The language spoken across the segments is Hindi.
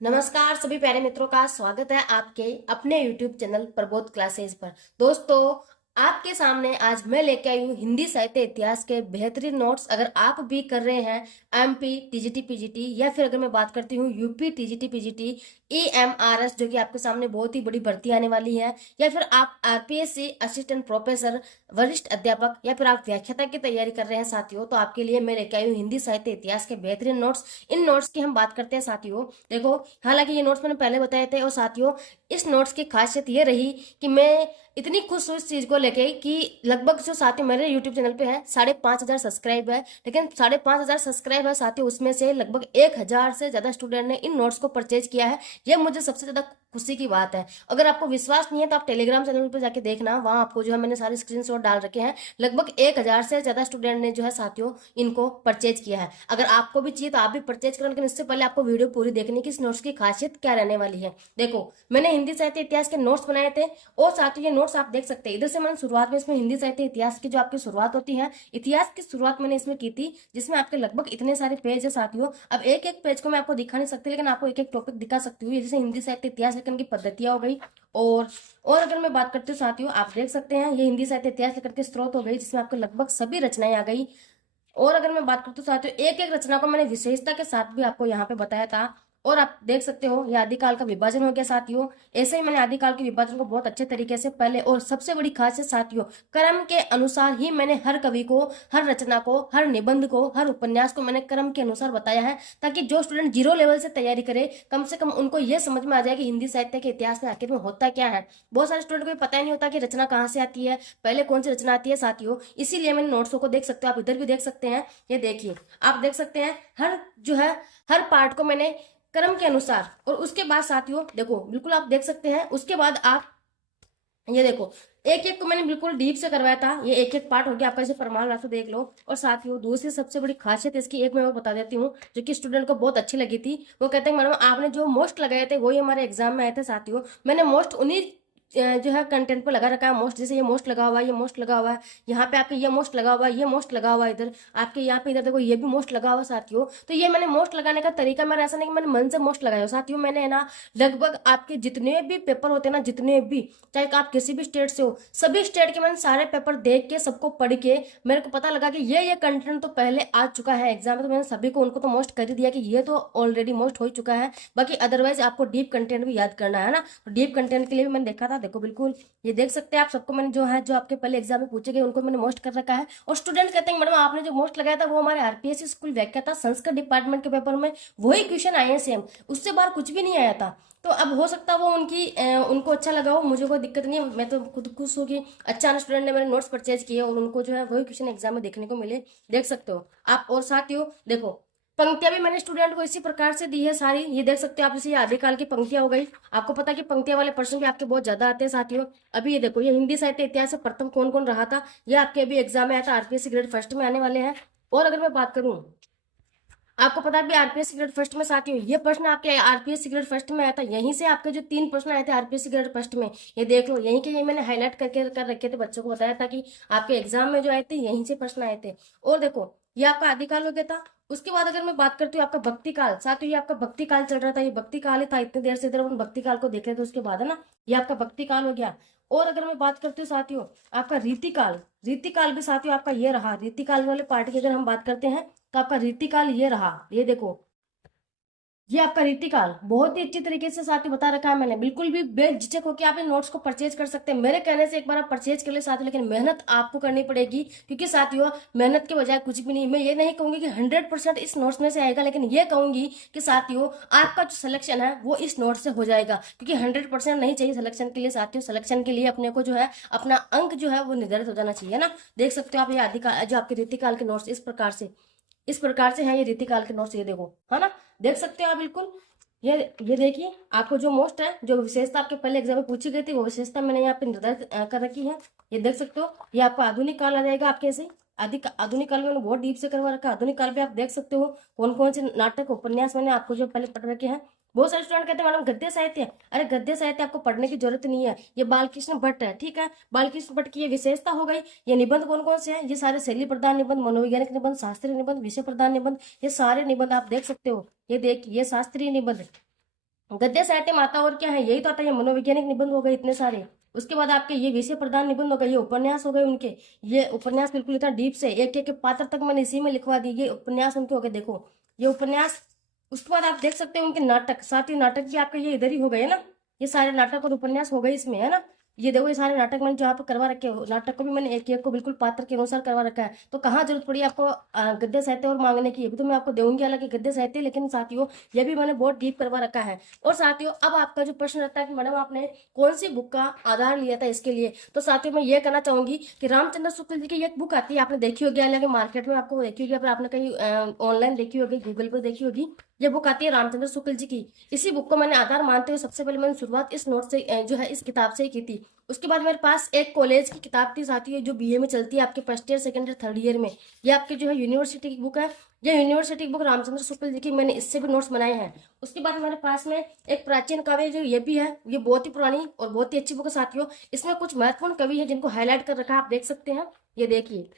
नमस्कार सभी प्यारे मित्रों का स्वागत है आपके अपने YouTube चैनल प्रबोध क्लासेज पर। दोस्तों, आपके सामने आज मैं लेके आई हूँ हिंदी साहित्य इतिहास के बेहतरीन नोट्स। अगर आप भी कर रहे हैं एमपी टीजीटी पीजीटी या फिर अगर मैं बात करती हूँ यूपी टीजीटी पीजीटी ईएमआरएस जो कि आपके सामने बहुत ही बड़ी भर्ती आने वाली है, या फिर आप आरपीएससी असिस्टेंट प्रोफेसर वरिष्ठ अध्यापक या फिर आप व्याख्याता की तैयारी कर रहे हैं साथियों, तो आपके लिए मैं लेके आई हूँ हिंदी साहित्य इतिहास के बेहतरीन नोट्स। इन नोट्स की हम बात करते हैं साथियों। देखो, हालांकि ये नोट्स मैंने पहले बताए थे, और साथियों इस नोट्स की खासियत ये रही कि मैं इतनी खुश हूँ इस चीज को लेके कि लगभग जो साथियों मेरे यूट्यूब चैनल पे है 5,500 सब्सक्राइब है, लेकिन 5,500 सब्सक्राइब है साथियों, उसमें से लगभग 1,000 से ज्यादा स्टूडेंट ने इन नोट्स को परचेज किया है। ये मुझे सबसे ज्यादा खुशी की बात है। अगर आपको विश्वास नहीं है तो आप टेलीग्राम चैनल पर जाके देखना, वहां आपको जो है मैंने सारे स्क्रीनशॉट डाल रखे हैं। लगभग 1,000 से ज्यादा स्टूडेंट ने जो है साथियों इनको परचेज किया है। अगर आपको भी चाहिए तो आप भी परचेज करो, लेकिन इससे पहले आपको वीडियो पूरी देखनी कि इस नोट्स की खासियत क्या रहने वाली है। देखो, मैंने हिंदी साहित्य इतिहास के नोट्स बनाए थे, और साथियों ये नोट्स आप देख सकते हैं। इधर से मैंने शुरुआत में इसमें हिंदी साहित्य इतिहास की जो आपकी शुरुआत होती है, इतिहास की शुरुआत मैंने इसमें की थी, जिसमें आपके लगभग इतने सारे पेज है साथियों। अब एक एक पेज को मैं आपको दिखा नहीं सकती, लेकिन आपको एक एक टॉपिक दिखा सकती हूँ, जैसे हिंदी साहित्य इतिहास लेखन की पद्धतियां हो गई। और और अगर मैं बात करती हूँ साथियों, आप देख सकते हैं ये हिंदी साहित्य इतिहास लेखन के स्रोत हो गई, जिसमें आपको लगभग सभी रचनाएं आ गई। और अगर मैं बात करती हूँ साथियों, एक एक रचना को मैंने विशेषता के साथ भी आपको यहाँ पे बताया था। और आप देख सकते हो ये आदिकाल का विभाजन हो गया साथियों। ऐसे ही मैंने आदिकाल के विभाजन को बहुत अच्छे तरीके से पहले, और सबसे बड़ी खासियत साथियों, क्रम के अनुसार ही मैंने हर कवि को, हर रचना को, हर निबंध को, हर उपन्यास को मैंने क्रम के अनुसार बताया है, ताकि जो स्टूडेंट जीरो लेवल से तैयारी करे, कम से कम उनको यह समझ में आ जाए कि हिंदी साहित्य के इतिहास में आखिर में होता क्या है। बहुत सारे स्टूडेंट को पता ही नहीं होता कि रचना कहाँ से आती है, पहले कौन सी रचना आती है साथियों। इसीलिए मैंने नोट्सों को देख सकते हो, आप इधर भी देख सकते हैं। ये देखिए, आप देख सकते हैं हर जो है हर पार्ट को मैंने क्रम के अनुसार, और उसके बाद साथियों देखो बिल्कुल आप देख सकते हैं, उसके बाद आप ये देखो एक एक को मैंने बिल्कुल डीप से करवाया था। ये एक एक पार्ट हो गया आपका, इसे प्रमाण राशि देख लो। और साथियों दूसरी सबसे बड़ी खासियत इसकी एक मैं बता देती हूँ, जो कि स्टूडेंट को बहुत अच्छी लगी थी। वो कहते हैं मैडम आपने जो मोस्ट लगाए थे वही हमारे एग्जाम में आए थे साथियों। मैंने मोस्ट उन्हीं जो है कंटेंट पर लगा रखा है मोस्ट, जैसे ये मोस्ट लगा हुआ है, ये मोस्ट लगा हुआ है, यहाँ पे आपके ये मोस्ट लगा हुआ है, ये मोस्ट लगा हुआ है, इधर आपके यहाँ पे इधर देखो ये भी मोस्ट लगा हुआ है साथियों। तो ये मैंने मोस्ट लगाने का तरीका मेरा ऐसा नहीं कि मैंने मन से मोस्ट लगाया हो साथियों। मैंने है ना लगभग आपके जितने भी पेपर होते हैं ना, जितने भी, चाहे आप किसी भी स्टेट से हो, सभी स्टेट के मैंने सारे पेपर देख के सबको पढ़ के मेरे को पता लगा कि ये कंटेंट तो पहले आ चुका है एग्जाम में, तो मैंने सभी को उनको तो मोस्ट कर ही दिया कि ये तो ऑलरेडी मोस्ट हो चुका है। बाकी अदरवाइज आपको डीप कंटेंट भी याद करना है ना, तो डीप कंटेंट के लिए भी मैंने देखा था। देखो बिल्कुल ये देख सकते हैं आप, सबको मैंने जो है जो आपके पहले एग्जाम में पूछे गए उनको मैंने मोस्ट कर रखा है। और स्टूडेंट कहते हैं मैडम आपने जो मोस्ट लगाया था वो हमारे आरपीएससी स्कूल व्याख्याता संस्कृत डिपार्टमेंट के पेपर में वही क्वेश्चन आए हैं सेम, उससे बाहर कुछ भी नहीं आया था। तो अब हो सकता है वो उनको अच्छा लगा हो, मुझे कोई दिक्कत नहीं है, मैं तो खुद खुश हूँ कि अच्छा स्टूडेंट ने मेरे नोट्स परचेज किए और उनको जो है वही क्वेश्चन एग्जाम में देखने को मिले। देख सकते हो आप। और साथियों देखो, पंक्तियां भी मैंने स्टूडेंट को इसी प्रकार से दी है सारी, ये देख सकते हो आप। जैसे ये आदिकाल की पंक्तियां हो गई, आपको पता है कि पंक्तियां वाले प्रश्न भी आपके बहुत ज्यादा आते हैं साथियों। अभी ये देखो, ये हिंदी साहित्य इतिहास से प्रथम कौन कौन रहा था, ये आपके अभी एग्जाम में आया था, आरपीएससी ग्रेड फर्स्ट में आने वाले हैं। और अगर मैं बात करूं, आपको पता है भी आरपीएससी ग्रेड फर्स्ट में साथियों ये प्रश्न आपके आरपीएससी ग्रेड फर्स्ट में आया था, यहीं से आपके जो 3 प्रश्न आए थे आरपीएससी ग्रेड फर्स्ट में, ये देख लो यहीं के, ये मैंने हाईलाइट करके कर रखे थे, बच्चों को बताया था कि आपके एग्जाम में जो आए थे यहीं से प्रश्न आए थे। और देखो ये आपका आदिकाल हो गया था। उसके बाद अगर मैं बात करती हूँ आपका भक्ति काल साथियों, ये आपका भक्ति काल चल रहा था, ये भक्ति काल ही था, इतनी देर से इधर अपन भक्ति काल को देख रहे थे, उसके बाद है ना ये आपका भक्ति काल हो गया। और अगर मैं बात करती हूँ साथियों आपका रीतिकाल, रीतिकाल भी साथियों आपका ये रहा। रीतिकाल वाले पार्ट की अगर हम बात करते हैं तो आपका रीतिकाल ये रहा, ये देखो ये आपका रीतिकाल बहुत ही अच्छी तरीके से साथियों बता रखा है मैंने। बिल्कुल भी बेझिझक होकर आप इन नोट्स को परचेज कर सकते हैं, मेरे कहने से एक बार आप परचेज कर ले साथियों, लेकिन मेहनत आपको करनी पड़ेगी, क्योंकि साथियों मेहनत के बजाय कुछ भी नहीं। मैं ये नहीं कहूंगी कि 100% इस नोट्स में से आएगा, लेकिन ये कहूंगी कि साथियों आपका जो सिलेक्शन है वो इस नोट से हो जाएगा, क्योंकि 100% नहीं चाहिए सिलेक्शन के लिए साथियों। सिलेक्शन के लिए अपने को जो है अपना अंक जो है वो निर्धारित हो जाना चाहिए ना। देख सकते हो आप, ये आदिकाल जो आपके रीतिकाल के नोट्स इस प्रकार से है, ये रीतिकाल के नोट्स, ये देखो है ना, देख सकते हो आप बिल्कुल। ये देखिए, आपको जो मोस्ट है, जो विशेषता आपके पहले एग्जाम में पूछी गई थी, वो विशेषता मैंने यहाँ पे निर्धारित कर रखी है। ये देख सकते हो, ये आपका आधुनिक काल आ जाएगा आपके ऐसे। आधुनिक काल में मैंने बहुत डीप से करवा रखा है। आधुनिक काल पे आप देख सकते हो कौन कौन से नाटक उपन्यास मैंने आपको जो पहले पढ़ रखे हैं। बहुत सारे स्टूडेंट कहते हैं मैडम गद्य साहित्य है। अरे गद्य साहित्य आपको पढ़ने की जरूरत नहीं है, ये बालकृष्ण भट्ट है, ठीक है, बालकृष्ण भट्ट की ये विशेषता हो गई। ये निबंध कौन कौन से हैं, ये सारे शैली प्रधान निबंध, मनोवैज्ञानिक निबंध, शास्त्रीय निबंध, विषय प्रधान निबंध, ये सारे निबंध आप देख सकते हो। ये शास्त्रीय निबंध, गद्य साहित्य माता और क्या है, यही तो आता है। ये मनोवैज्ञानिक निबंध हो गए इतने सारे। उसके बाद आपके ये विषय प्रधान निबंध हो गए, ये उपन्यास हो गए उनके। ये उपन्यास बिल्कुल इतना डीप से एक एक पात्र तक मैंने इसी में लिखवा दी। ये उपन्यास उनके हो गए, देखो ये उपन्यास। उसके बाद आप देख सकते हैं उनके नाटक, साथ ही नाटक भी आपके ये इधर ही हो गए ना। ये सारे नाटक और उपन्यास हो गए इसमें, है ना। ये देखो ये सारे नाटक मैंने जो आप करवा रखे हो, नाटक को भी मैंने एक एक को बिल्कुल पात्र के अनुसार करवा रखा है। तो कहाँ जरूरत पड़ी आपको गद्य साहित्य और मांगने की। अभी तो मैं आपको दूंगी हालांकि गद्य साहित्य, लेकिन साथियों ये भी मैंने बहुत डीप करवा रखा है। और साथियों अब आपका जो प्रश्न रहता है कि मैडम आपने कौन सी बुक का आधार लिया था इसके लिए, तो साथियों मैं ये कहना चाहूंगी कि रामचंद्र शुक्ल जी की एक बुक आती है, आपने देखी होगी, हालांकि मार्केट में आपको देखी होगी, पर आपने कहीं ऑनलाइन देखी होगी, गूगल पर देखी होगी। ये बुक आती है रामचंद्र शुक्ल जी की। इसी बुक को मैंने आधार मानते हुए सबसे पहले मैंने शुरुआत इस नोट से जो है इस किताब से ही की थी। उसके बाद मेरे पास एक कॉलेज की किताब थी साथियों, जो बीए में चलती है आपके first year, second year, third year में। ये आपकी जो है यूनिवर्सिटी की बुक है। ये यूनिवर्सिटी की बुक रामचंद्र शुक्ल जी की, मैंने इससे भी नोट्स बनाए हैं। उसके बाद मेरे पास में एक प्राचीन काव्य जो ये भी है, ये बहुत ही पुरानी और बहुत ही अच्छी बुक है साथियों। इसमें कुछ महत्वपूर्ण कवि है जिनको हाईलाइट कर रखा है, आप देख सकते हैं। ये देखिए,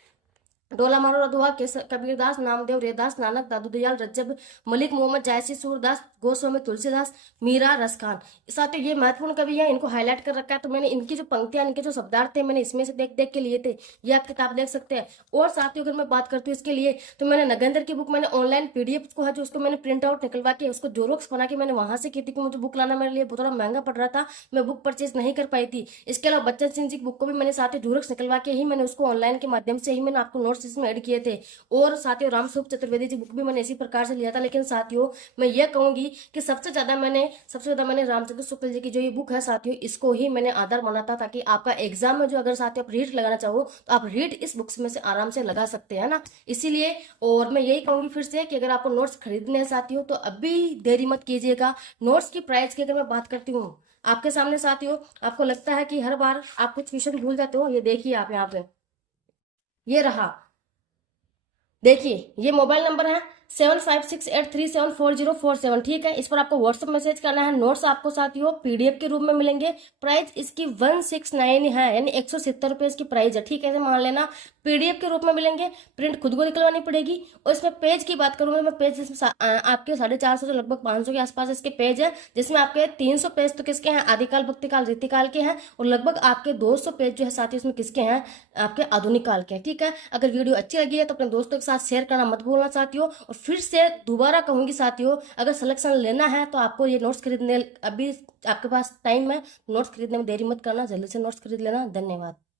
डोला मारो रधुआ, कबीरदास, नामदेव, रेदास, नानक, दादू दयाल, रज्जब, मलिक मोहम्मद, जायसी, सूरदास, गोस्वामी तुलसीदास, मीरा, रसखान। साथियों ये महत्वपूर्ण कवि है, इनको हाईलाइट कर रखा है। तो मैंने इनकी जो पंक्तियां, इनके जो शब्दार्थ थे, मैंने इसमें से देख देख के लिए थे। ये आप किताब देख सकते हैं। और साथियों अगर मैं बात करती हूँ इसके लिए, तो मैंने नगेंद्र की बुक मैंने ऑनलाइन पीडीएफ को है जो उसको मैंने प्रिंट आउट निकलवा के उसको जोरोक्स बना के मैंने वहां से की थी, कि मुझे बुक लाना मेरे लिए थोड़ा महंगा पड़ रहा था, मैं बुक परचेज नहीं कर पाई थी। इसके अलावा बच्चन सिंह जी की बुक को भी मैंने साथियों जोरोक्स निकलवा के ही मैंने उसको ऑनलाइन के माध्यम से ही मैंने आपको नोट्स इसमें ऐड किए थे। और साथियों रामस्वरूप चतुर्वेदी जी बुक भी मैंने इसी प्रकार से लिया था। लेकिन साथियों मैं ये कहूंगी कि सबसे ज्यादा मैंने रामचंद्र शुक्ल जी की जो ये बुक है साथियों, इसको ही मैंने आधार माना था, ताकि आपका एग्जाम में जो अगर साथियों आप रीड लगाना चाहो तो आप रीड इस बुक्स में से आराम से लगा सकते हैं ना, इसीलिए। और मैं यही कहूंगी फिर से कि अगर आपको नोट्स खरीदने हैं साथियों, तो अभी देरी मत कीजिएगा। नोट्स की प्राइस की अगर मैं बात करती हूँ आपके सामने साथियों, आपको लगता है कि हर बार आप कुछ क्वेश्चन भूल जाते हो, ये देखिए आप यहाँ पे, ये रहा, देखिए ये मोबाइल नंबर है 7568374047, ठीक है। इस पर आपको व्हाट्सएप मैसेज करना है। नोट्स आपको साथियों पीडीएफ के रूप में मिलेंगे। प्राइस इसकी 169 है, यानी 170 रुपए इसकी प्राइस है, ठीक है, मान लेना। पीडीएफ के रूप में मिलेंगे, प्रिंट खुद को निकलवानी पड़ेगी। और इसमें पेज की बात करूँ मैं, पेज जिसमें आपके 450 से लगभग 500 के आसपास इसके पेज है, जिसमें आपके 300 पेज तो किसके हैं, आदिकाल, भक्तिकाल, रीतिकाल के हैं। और लगभग आपके 200 पेज जो है साथियों इसमें किसके हैं, आपके आधुनिक काल के हैं, ठीक है। अगर वीडियो अच्छी लगी है तो अपने दोस्तों के साथ शेयर करना मत भूलना साथियों। और फिर से दोबारा कहूंगी साथियों, अगर सिलेक्शन लेना है तो आपको ये नोट्स खरीदने, अभी आपके पास टाइम है, नोट्स खरीदने में देरी मत करना, जल्दी से नोट्स खरीद लेना। धन्यवाद।